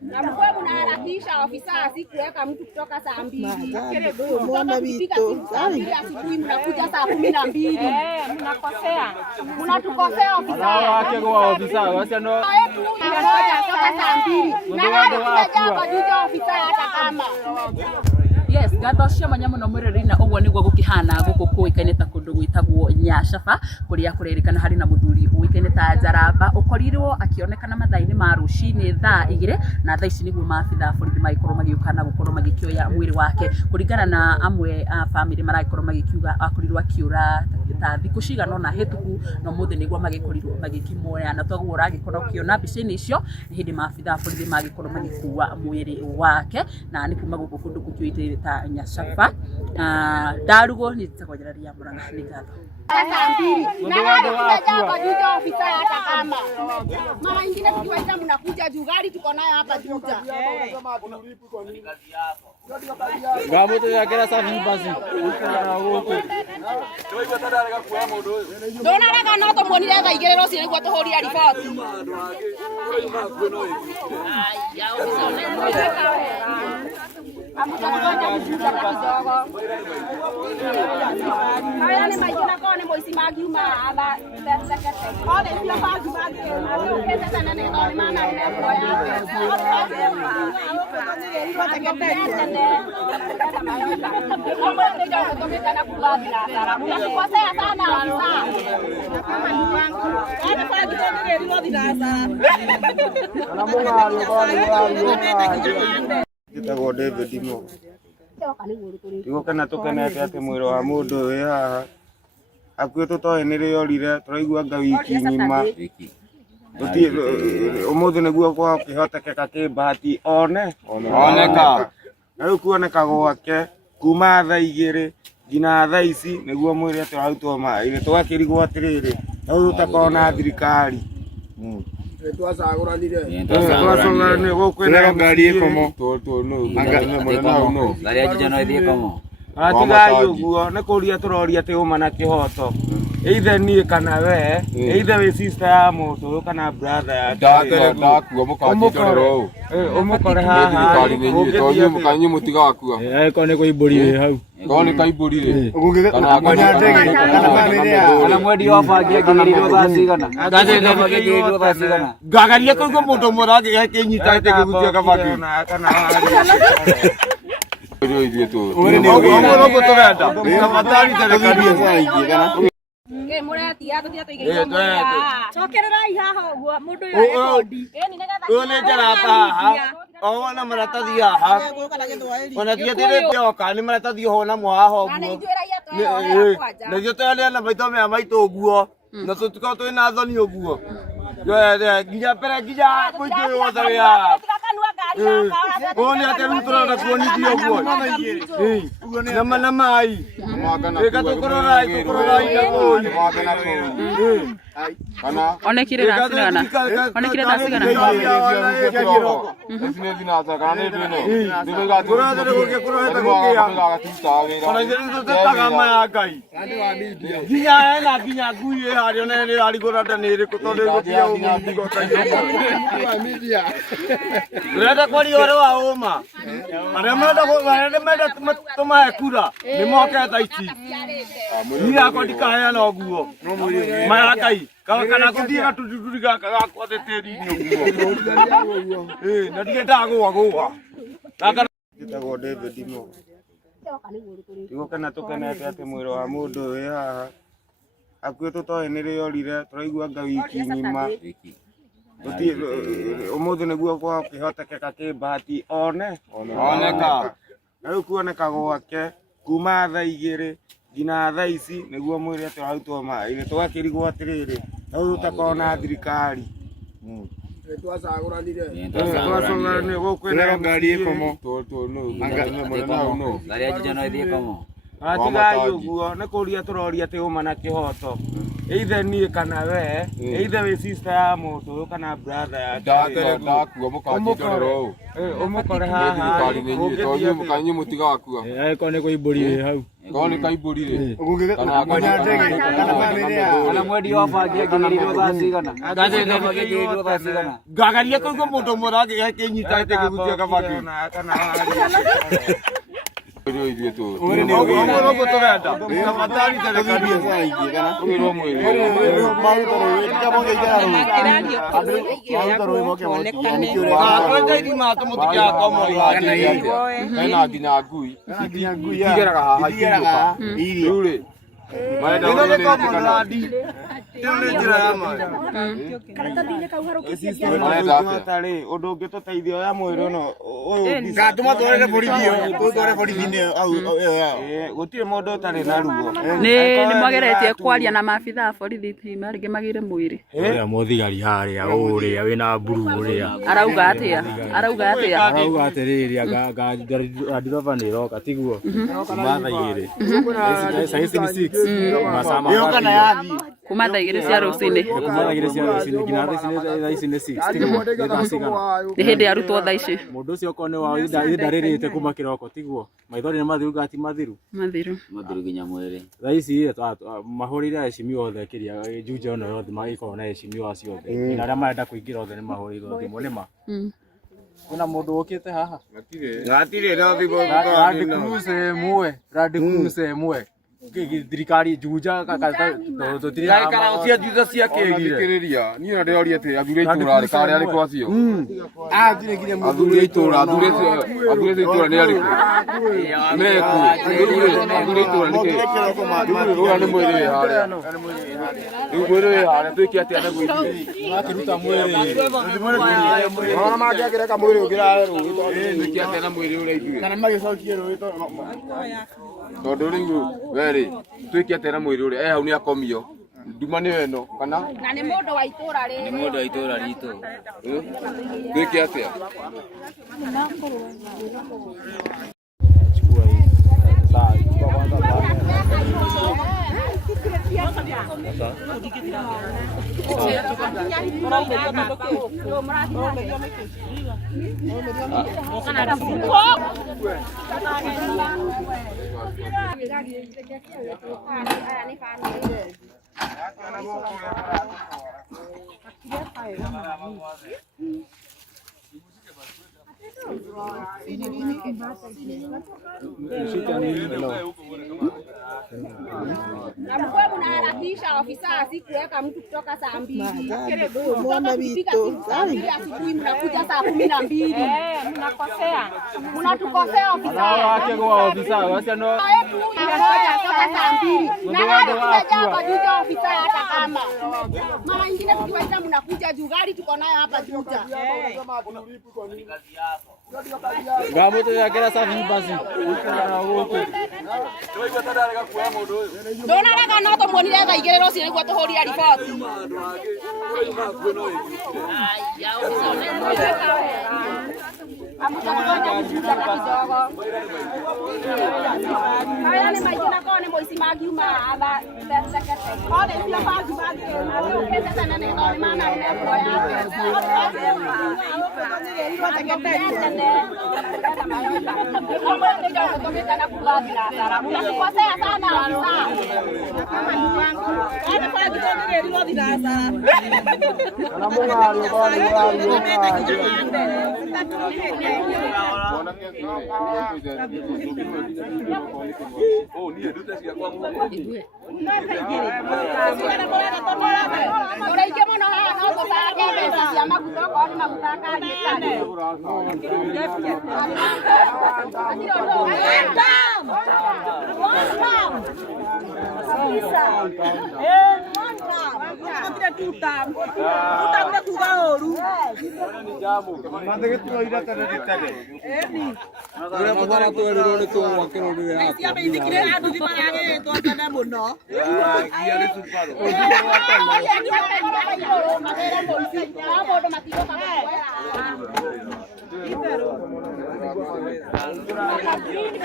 Na mkwe mnaharakisha ofisa asikuweka mtu kutoka saa 2. Mwana vitu. Asubuhi mnakuja saa 12. Mnakosea. Mnatukosea ofisa. Wake kwa ofisa, wacha no. Saa 2. Na wale tunaja kwa juja ofisa hata kama. Yes, gatho cia manyamu no mwiriri-na uguo niguo gukihana guku kuikaine ta kundu gwitagwo Nyashaba kuria kurerikana hari na muthuri uikaine ta Njaramba ukorirwo akionekana mathaa-ini ma rucini thaa 2 na thaa ici niguo maabitha borithi magikorwo magiukana gukorwo magikioya mwiri wake kuringana na amwe a family maragikorwo magikiuga akorirwo akiura ta thiku cigana na hituku no muthi niguo magikorirwo magikimoya na twaguo uragikorwo ukiona mbica-ini icio ni hindi maabitha borithi magikorwo magikua mwiri wake na ni kuma guku kundu gukiuite ta Nyashaba Darugo ni tsakwajararia Murang'a ni gatho saa 2 na wale tunaja kwa juja ofisa hata kama mara nyingine tukiwaita mnakuja juu gari tuko nayo hapa juja Gamu tu yakira safi basi. Ndona raga no to monire thaa 2 rucio niguo tuhuria riboti ya ofisa haya ni maikina kone moisi magiuma aba sekete ole sio bagi kete sana ne no mana ne boya Gitagwo David Mo. Tigukena tukenete ati mwiri wa mundu wi haha akue tutoe ni riorire turaigua nga wiki ngima umuthi niguo kwa kihotekeka kibahati oneka riu kuoneka gwake kuma thaa 2 nginya thaa ici niguo mwiri ati urarutwo mai-ini twakirigwo atiriri riu tutakona thirikari Twacagũranire gũkwĩna ngari ĩkomo ngari ya jijano ithie komo atigai ũguo nĩ kũria tũroria atĩ ũma na kĩhoto either niĩ kana we either wĩ sister ya mũndũ ũyũ kana brother ya ndakua mũkanjĩtorero ũmũkore haha mũkanyi mũtiga wakua ko nĩ kũimbũri wĩ hau ko nĩ kaimbũri rĩ kana mwendi wa bangi agĩrĩirwo thaa cigana ngagaria kũigua mũndũ ũmwe ũragĩkĩnyita atĩ gĩgucia kabangi kana ũguo tũrenda kabatari serikali Ke muratia tuthia tuigeire cokererai haha uguo mundu uyu ekondi ni nigetha uyu ni Njaramba haha ona maratathi haha ona tiatirite oka ni maratathi ho na mwaha uguo na ithuĩ tũrarĩa na maitho maya maitũ ũguo na tũtikorwo twĩ na thoni ũguo nginya mbere nginya mũingĩ ũyũ wothe wĩ haha ũũ nĩ atĩ rĩu tũrenda kuonithia ũguo nama na mai ĩka tũkũrorai na kũu onekire thaa cigana onekire thaa cigana nginya ngui ĩ harĩa ona nĩ ĩrarigũra nda nĩ ĩrĩkũ tondũ ĩgũtia ũrenda kwaria ũhoro wa ũma arĩa menda tũmahe kura nĩ moke thaa ici niĩ yakwa ndikaheana ũguo maya Ngai kana gũthiĩ gatuturi gaka gakwa thĩ tĩri-inĩ ũguo na ndiendaga gũa gĩtagwo David Mo. Tigũkena tũkenete atĩ mwĩrĩ wa mũndũ wĩ haha akue tũtoĩ nĩ rĩorire tũraigua nga wiki ng'ima ũmũthĩ nĩguo kwa kĩhotekeka kĩbahati oneka rĩu kuoneka gwake kuma thaa 2 nginya thaa ici nĩguo mwĩrĩ atĩ ũrarutwo mai-ini twakĩrigwo atĩrĩrĩ rĩu tũtakona thirikari twacagũranire gũkwĩna ngari ĩkomo ngari ya jijano ithie komo atigai ũguo nĩ kũria tũroria atĩ ũma na kĩhoto either ni kana we either we sister ya mũndũ kana brother ya ndakua mũkanjĩndorero ũmũkore haha kari nĩ nyuĩ tondũ mũkanyi mũtiga wakua ko nĩ kũimbũri hau ko nĩ kaimbũri rĩ kana mwendi wa bangi angĩgĩrirwo thaa cigana ngagaria kũigua mũndũ ũmwe akĩnyitĩte gĩgutia kabaki hena nginya ngui igeraga haha rĩu rĩ ũndũ ũngĩtũteithia oya mwĩrĩ no gũtirĩ mũndũ ũtarĩ na ruo nĩ mwageretie kwaria na maabitha a borithi rĩngĩ magĩre mwĩrĩ ũrĩa mũthigari harĩa ũrĩa wĩna mburu ũrĩa arauga atĩrĩrĩ ndirova nĩ roka tiguo kuma thaa igĩrĩ kuma thaa igĩrĩ cia rũcinĩ nginya thaa ici nĩ 6 nĩ hĩndĩ arutwo thaa ici mũndũ ũcio okorwo nĩ wao ndarĩrĩte kuma kĩroko tiguo maithori nĩ mathiru gati mathiru nginya mwĩrĩ thaa ici mahũrĩire acimi othe kĩrĩa njunje ono yothe magĩkorwo na acimi wa ciothe nginya arĩa marenda kũingĩra othe nĩ mahũrĩirwo thimũ nĩma kuna mũndũ ũkĩte haha gatirĩ no thimũ Radicruz ĩmwe thirikari njunja gaikara cia njutha cia kĩgire niĩ na ndĩroria atĩ athuri itũra rĩ karĩa arĩkũ acio athuri itũra itũra nĩ arĩkũ meku athuri itũra nĩkĩ ũrĩa nĩ mwĩrĩ wĩ harĩa rĩu mwĩrĩ wĩ harĩa twĩke atĩa na gwĩthiĩ makĩruta mwĩrĩ ona mangĩakĩreka mwĩrĩ ũngĩrahe rũĩ twĩke atĩa na mwĩrĩ ũrĩa ithuĩ kana magĩcokie rũĩ tondũ rĩu werĩ twĩke atĩa na mwĩrĩ ũrĩa hau nĩ akomio nduma nĩ weno kana na nĩ mũndũ wa itũra ritũ twĩke atĩa na mkwe mnaharakisha ofisa asikuweka mtu kutoka saa 2 mtoto kufika saa 2 asubuhi mnakuja saa 12 mnakosea mnatukosea ofisa wake kwa ofisa wasi no wetu kutoka saa 2 na gari tumeja kwa juja ofisa hata kama mara nyingine tukiwaita mnakuja juu gari tuko nayo hapa juja gamoto yakera safi basi ndona raga no to monire thaa igĩrĩ rũciũ nĩguo tũhũria riboti haya nĩ maingĩ na korwo nĩ mũici mangiuma aba othe nĩo mnakosea sana ũrĩingĩ mũno haha no tũcange mbeca cia maguta okorwo nĩ maguta kandĩkane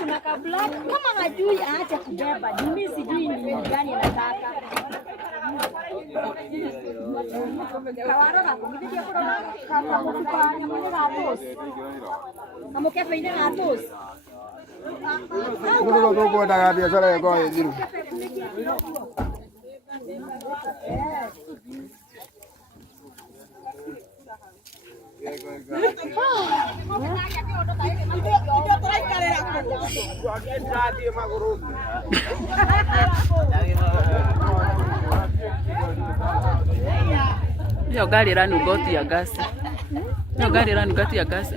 kuna kabla kama hajui aache kubeba, mimi sijui ni gani anataka. Yo gari ranunga utia gas. Yo gari ranunga utia gas.